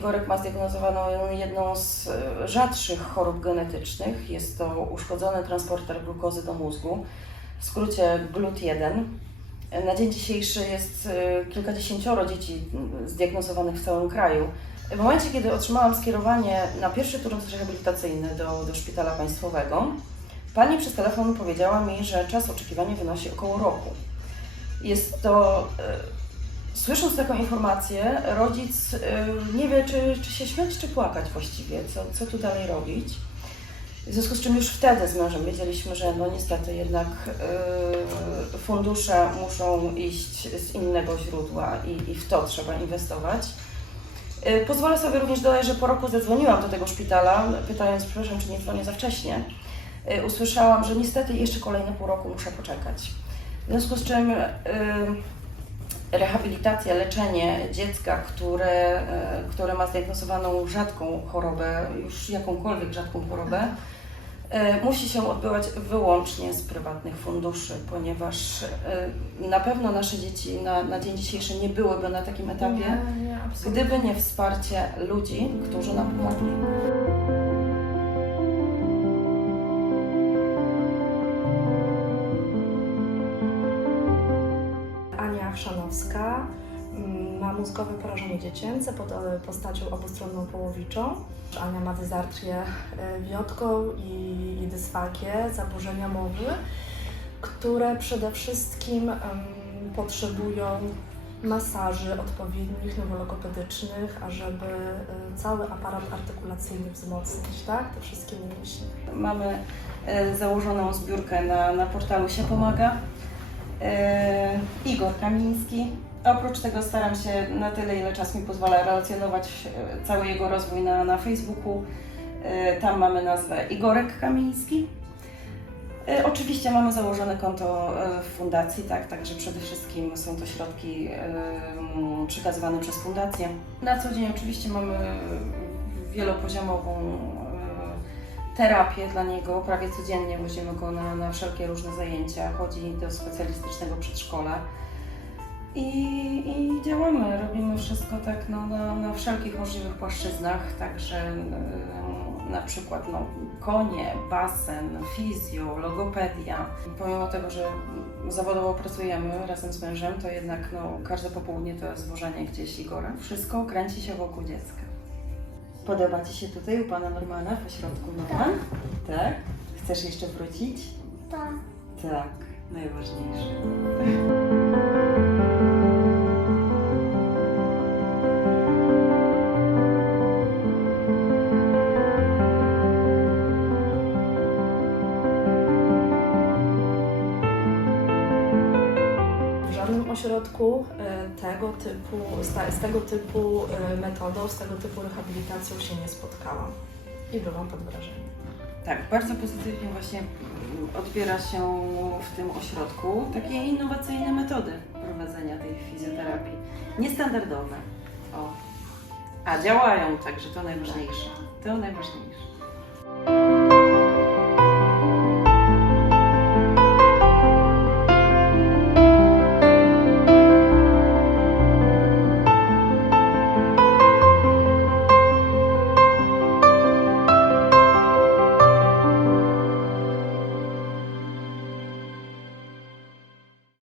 Igorek ma zdiagnozowaną jedną z e, rzadszych chorób genetycznych. Jest to uszkodzony transporter glukozy do mózgu, w skrócie GLUT1. Na dzień dzisiejszy jest e, kilkadziesięcioro dzieci zdiagnozowanych w całym kraju. W momencie, kiedy otrzymałam skierowanie na pierwszy turnus rehabilitacyjny do, do szpitala państwowego, pani przez telefon powiedziała mi, że czas oczekiwania wynosi około roku. Jest to, e, słysząc taką informację, rodzic e, nie wie, czy, czy się śmiać, czy płakać właściwie, co, co tu dalej robić. W związku z czym już wtedy z mężem wiedzieliśmy, że no niestety jednak e, fundusze muszą iść z innego źródła i, i w to trzeba inwestować. E, Pozwolę sobie również dodać, że po roku zadzwoniłam do tego szpitala, pytając, przepraszam, czy nie dzwonię za wcześnie. Usłyszałam, że niestety jeszcze kolejne pół roku muszę poczekać. W związku z czym y, rehabilitacja, leczenie dziecka, które, y, które ma zdiagnozowaną rzadką chorobę, już jakąkolwiek rzadką chorobę, y, musi się odbywać wyłącznie z prywatnych funduszy, ponieważ y, na pewno nasze dzieci na, na dzień dzisiejszy nie byłyby na takim etapie, Nie, nie, gdyby nie wsparcie ludzi, którzy nam pomogli. Mm, ma mózgowe porażenie dziecięce pod e, postacią obustronną połowiczą. Ania ma dysartrię e, wiotką i, i dysfagię, zaburzenia mowy, które przede wszystkim potrzebują masaży odpowiednich, nowologopedycznych, ażeby e, cały aparat artykulacyjny wzmocnić, tak? Te wszystkie mięśnie. Mamy założoną zbiórkę na, na portalu się pomaga. E, Igor Kamiński. Oprócz tego staram się na tyle, ile czas mi pozwala relacjonować e, cały jego rozwój na, na Facebooku. E, Tam mamy nazwę Igorek Kamiński. Oczywiście mamy założone konto w fundacji, tak, także przede wszystkim są to środki przekazywane przez fundację. Na co dzień oczywiście mamy wielopoziomową terapię dla niego. Prawie codziennie wozimy go na, na wszelkie różne zajęcia. Chodzi do specjalistycznego przedszkola. I, I działamy, robimy wszystko tak no, na, na wszelkich możliwych płaszczyznach, także e, na przykład no, konie, basen, fizjo, logopedia. Pomimo tego, że zawodowo pracujemy razem z mężem, to jednak no, każde popołudnie to jest złożenie gdzieś Igora. Wszystko kręci się wokół dziecka. Podoba Ci się tutaj u Pana Normana w ośrodku Norman? Tak. Chcesz jeszcze wrócić? Tak. Tak, najważniejsze. Ośrodku e, tego typu, z tego typu e, metodą, z tego typu rehabilitacją się nie spotkałam. I byłam pod wrażeniem. Tak, bardzo pozytywnie właśnie mm, odbiera się w tym ośrodku takie innowacyjne metody prowadzenia tej fizjoterapii. Niestandardowe. O. A działają, także to najważniejsze. To najważniejsze.